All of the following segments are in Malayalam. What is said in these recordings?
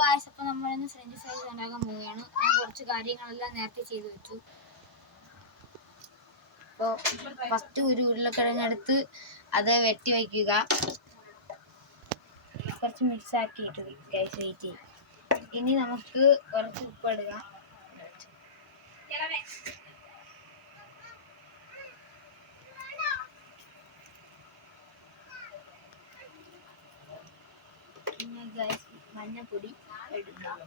ഗായ്സ്, അപ്പോൾ നമ്മളിന്ന് ഫ്രഞ്ച് ഫ്രൈസ് ഉണ്ടാക്കാൻ പോവുകയാണ്. ഞാൻ കുറച്ച് കാര്യങ്ങളെല്ലാം നേരത്തെ ചെയ്തു വെച്ചു. അപ്പോൾ ഫസ്റ്റ് ഒരു ഉരുളക്കിഴങ്ങെടുത്ത് അത് വെട്ടി വയ്ക്കുക. കുറച്ച് മിക്സാക്കിയിട്ട് ഗായ്സ് വെയിറ്റ് ചെയ്യും. ഇനി നമുക്ക് കുറച്ച് ഉപ്പിടുക. പിന്നെ ഗായ്സ് മഞ്ഞപ്പൊടി എടുക്കാം.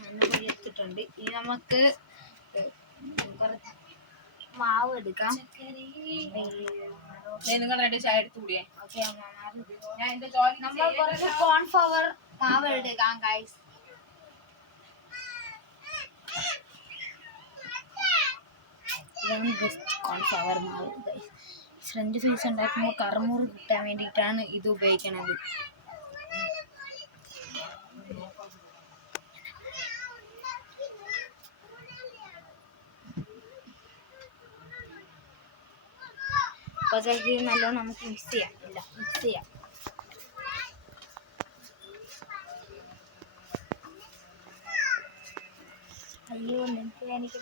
മഞ്ഞപ്പൊടി എടുത്തിട്ടുണ്ട്. ഇനി നമുക്ക് കുറച്ച് മാവ് എടുക്കാം. നിങ്ങൾ ചായ എടുത്തു കൂടിയേ. ഓക്കെ, നമ്മൾ കുറച്ച് കോൺഫ്ലവർ മാവ് എടുക്കാം ഗൈസ്. ഇതാണ് ബെസ്റ്റ് കോൺഫ്ലവർ മാവ് ഗൈസ്. ഫ്രഞ്ച് ഫ്രൈസ് ഉണ്ടാക്കുമ്പോൾ കറുമുറ് കിട്ടാൻ വേണ്ടിയിട്ടാണ് ഇത് ഉപയോഗിക്കുന്നത്. അപ്പോൾ ഇത് നല്ലോണം നമുക്ക് മിക്സ് ചെയ്യാം. അയ്യോ, എനിക്ക്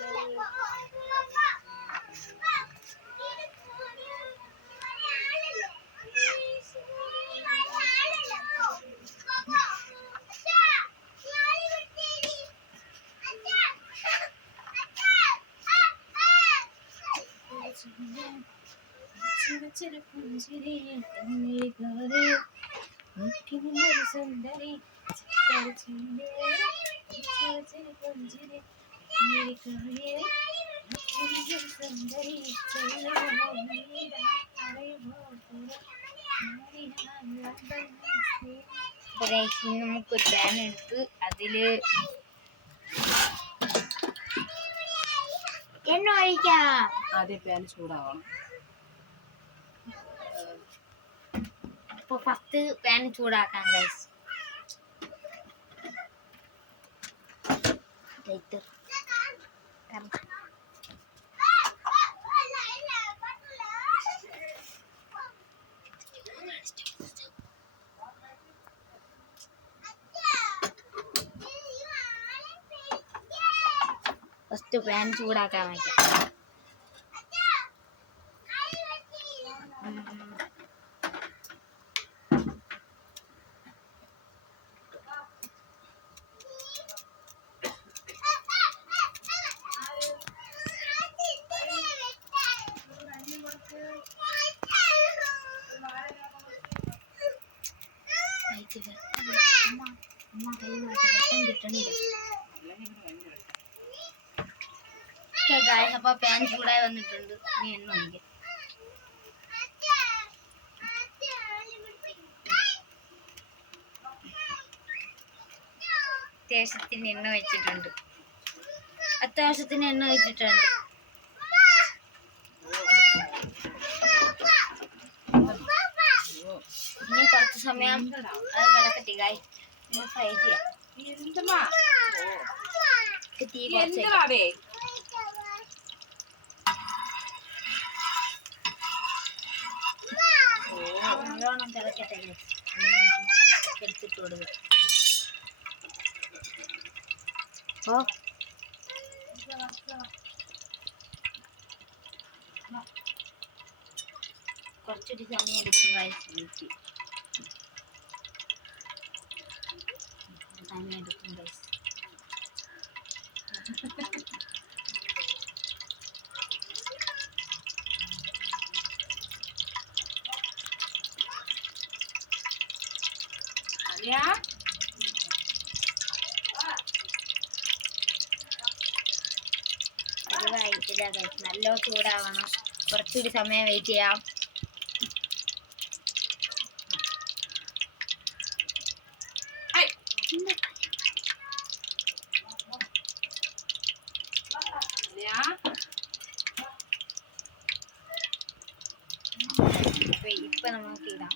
നമുക്കൊരു പാൻ എടുത്ത് അതില് എണ്ണ ഒഴിക്കാം. ആദ്യം പാൻ ചൂടാവണം. അപ്പോൾ ഫസ്റ്റ് പാൻ ചൂടാക്കാം ഗൈസ്. ഫസ്റ്റ് പാൻ ചൂടാക്കാൻ വയ്ക്കാം. അപ്പോൾ പാൻ ചൂടായി വന്നിട്ടുണ്ട്. ഇനി എണ്ണ ഒഴിക്കാം. അത്യാവശ്യത്തിന് എണ്ണ വെച്ചിട്ടുണ്ട്. ഇനി കുറച്ച് സമയം അത് കിടക്കട്ടെ ഗായ്സ്. ഫ്രൈ ചെയ്യാം. തീ നല്ലോണം തിളക്കട്ടെ. എടുത്തിട്ട് കൊടുക്കുക. അപ്പോൾ കുറച്ചൊരു സമയം എടുക്കും ഗൈസ്. നല്ല ചൂടാവണം. കുറച്ചുകൂടി സമയം വെയിറ്റ് ചെയ്യാം. ഇപ്പൊ നമുക്ക് ഇടാം.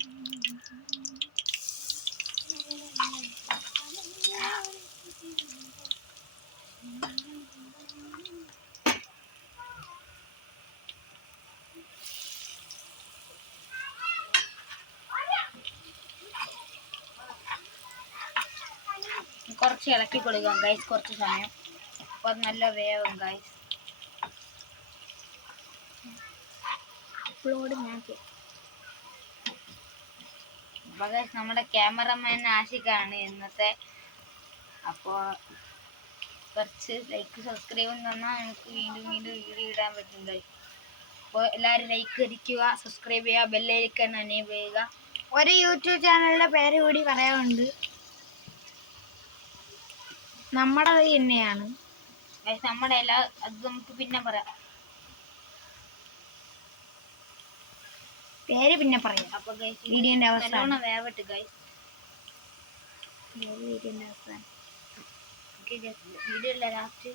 ഇളക്കി കൊടുക്കാം ഗൈസ് കുറച്ച് സമയം. അപ്പോൾ അത് നല്ല വേവും ഗൈസ്. അപ്പോൾ ഗൈസ് നമ്മുടെ ക്യാമറമാൻ ആഷിഖാണ് ഇന്നത്തെ. അപ്പോൾ കുറച്ച് ലൈക്ക് സബ്സ്ക്രൈബും തന്നാൽ നമുക്ക് വീണ്ടും വീണ്ടും വീഡിയോ ഇടാൻ പറ്റും ഗൈസ്. അപ്പോൾ എല്ലാവരും ലൈക്ക് അടിക്കുക, സബ്സ്ക്രൈബ് ചെയ്യുക, ബെല്ലൈക്കൺ എനേബിൾ ചെയ്യുക. ഒരു യൂട്യൂബ് ചാനലിന്റെ പേര് കൂടി പറയാനുണ്ട്, നമ്മുടെ തന്നെയാണ് ഗൈസ്. നമ്മുടെ എല്ലാ അത് നമുക്ക് പിന്നെ പറയാം, പേര് പിന്നെ പറയാം. അപ്പോൾ ഗൈസ് വീഡിയോന്റെ അവസാനം നല്ലോണം വേവട്ട് ഗൈസ്. വീഡിയോന്റെ അവസാനം വീഡിയോയിലെ ലാസ്റ്റ്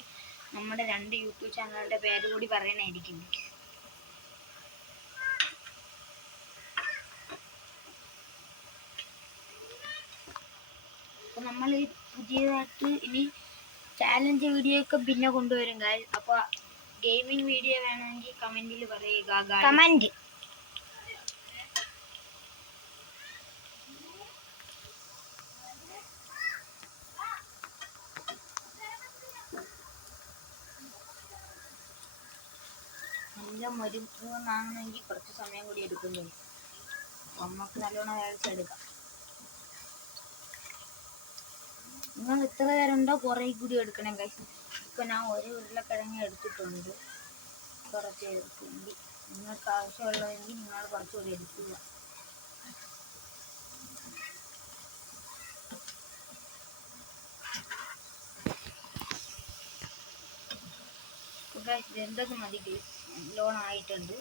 നമ്മുടെ 2 യൂട്യൂബ് ചാനലുകളുടെ പേര് കൂടി പറയണായിരിക്കും. അപ്പോൾ നമ്മൾ പുതിയതായിട്ട് ഇനി ചാലഞ്ച് വീഡിയോ ഒക്കെ പിന്നെ കൊണ്ടുവരും ഗൈസ്. അപ്പോൾ ഗെയിമിംഗ് വീഡിയോ വേണമെങ്കിൽ കമൻറ്റിൽ പറയുക guys. കമന്റ്. നല്ല മരുന്നാണെങ്കിൽ കുറച്ച് സമയം കൂടി എടുക്കും ഗൈസ്. അപ്പോൾ നമുക്ക് നല്ലോണം വേവിച്ചെടുക്കാം. നിങ്ങൾ എത്ര പേരുണ്ടോ കുറേ കൂടി എടുക്കണം ഗൈസ്. ഇപ്പോൾ ഞാൻ 1 ഉരുളക്കിഴങ്ങ് എടുത്തിട്ടുണ്ട്, കുറച്ച് എടുക്കുമെങ്കിൽ നിങ്ങൾക്ക് ആവശ്യമുള്ളതെങ്കിൽ നിങ്ങൾ കുറച്ചുകൂടി എടുക്കുക. ഗൈസ് എന്തൊക്കെ മതി ഗൈസ്, നല്ലോണം ആയിട്ടുണ്ട്.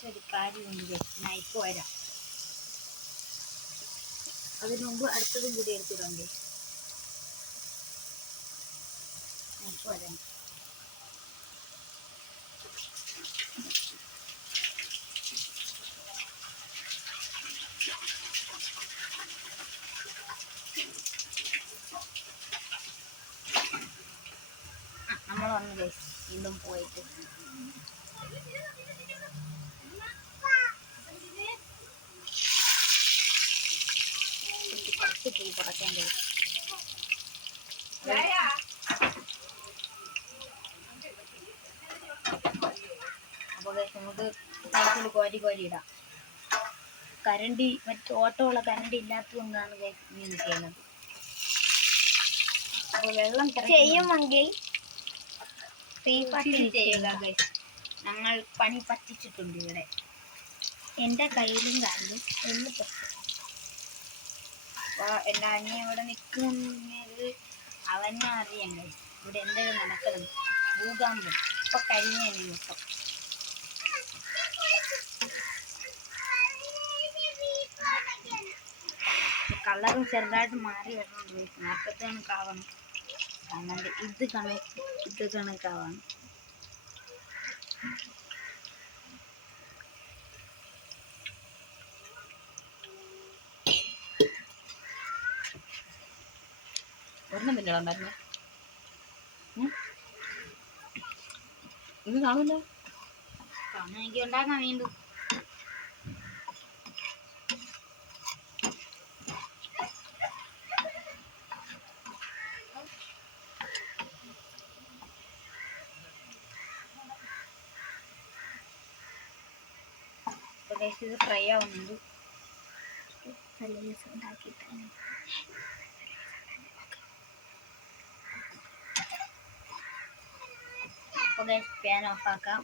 ശരി കാര്യമുണ്ട് ഗൈസ്, ഞാൻ ഇപ്പോൾ വരാം. അതിനു മുമ്പ് അടുത്തതും കൂടി എടുത്തിട്ടുണ്ട്. ഇപ്പോൾ വരാം. നമ്മൾ വന്നു ഗൈസ്, വീണ്ടും പോയിട്ട് കുറച്ച് തീ കുറയ്ക്കാൻ കഴിയും. അപ്പോൾ ഗൈസ് നമുക്ക് സൈക്കിൾ കോരി ഇടാം. കരണ്ടി മറ്റു ഓട്ടമുള്ള കരണ്ടി ഇല്ലാത്തത് കൊണ്ടാണ് ഗൈസ് ഇങ്ങനെ ചെയ്യുന്നത്. അപ്പോൾ വെള്ളം ചെയ്യുമെങ്കിൽ ചെയ്യുക ഗൈസ്. ഞങ്ങൾ പണി പറ്റിച്ചിട്ടുണ്ട് ഇവിടെ. എൻ്റെ കയ്യിലും കാലിലും ഒന്ന് അപ്പോൾ എൻ്റെ അനിയൻ ഇവിടെ നിൽക്കുന്നത് അവനെ അറിയാം ഗൈസ്. ഇവിടെ എന്തെങ്കിലും നടക്കണം, ഭൂകമ്പം ഇപ്പം കഴിഞ്ഞ മൊത്തം. കളറും ചെറുതായിട്ട് മാറി വരുന്നുണ്ട് ഗൈസ്. നേരത്തെ കണക്കാവണം, അങ്ങനെ ഇത് കണക്കാവണം. ഒരെണ്ണം തന്നെ ഉണ്ടായിരുന്നേ, ഇത് കാണൂല്ലോ. കാണാൻ എനിക്ക് ഉണ്ടാക്കാൻ വീണ്ടും. ഇത് ഫ്രൈ ആവുന്നുണ്ട്. അപ്പോൾ പാൻ ഓഫ് ആക്കാം.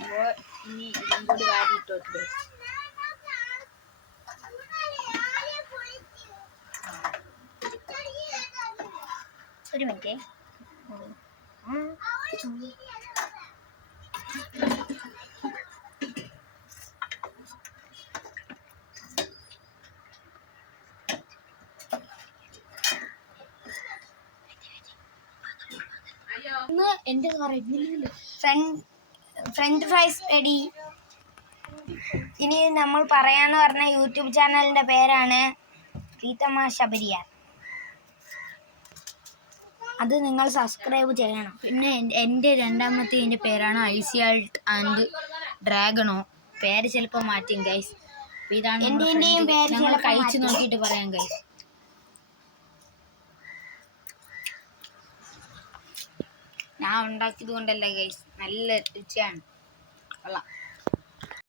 അപ്പോൾ ഇനി ഇതും കൂടി വാരിയിട്ട് വെക്കും. ഒരു മിനിറ്റ്. എൻ്റെ ഫ്രഞ്ച് ഫ്രൈസ് റെഡി. ഇനി നമ്മൾ പറയാന്ന് പറഞ്ഞ യൂട്യൂബ് ചാനലിന്റെ പേരാണ് പ്രീതമ ശബരിയാർ. അത് നിങ്ങൾ സബ്സ്ക്രൈബ് ചെയ്യണം. പിന്നെ എൻ്റെ രണ്ടാമത്തെ എൻ്റെ പേരാണ് ഐസിയാൾട്ട് ആൻഡ് ഡ്രാഗണോ. പേര് ചിലപ്പോൾ മാറ്റും ഗൈസ്. അപ്പൊ ഇതാണ് എന്റെയും പേര് ഞങ്ങൾ ചിലപ്പോൾ കഴിച്ചു മാറ്റും. നോക്കിയിട്ട് പറയാം ഗൈസ്. ഞാൻ ഉണ്ടാക്കിയത് കൊണ്ടല്ല ഗൈസ്, നല്ല രുചിയാണ്. കൊള്ളാം.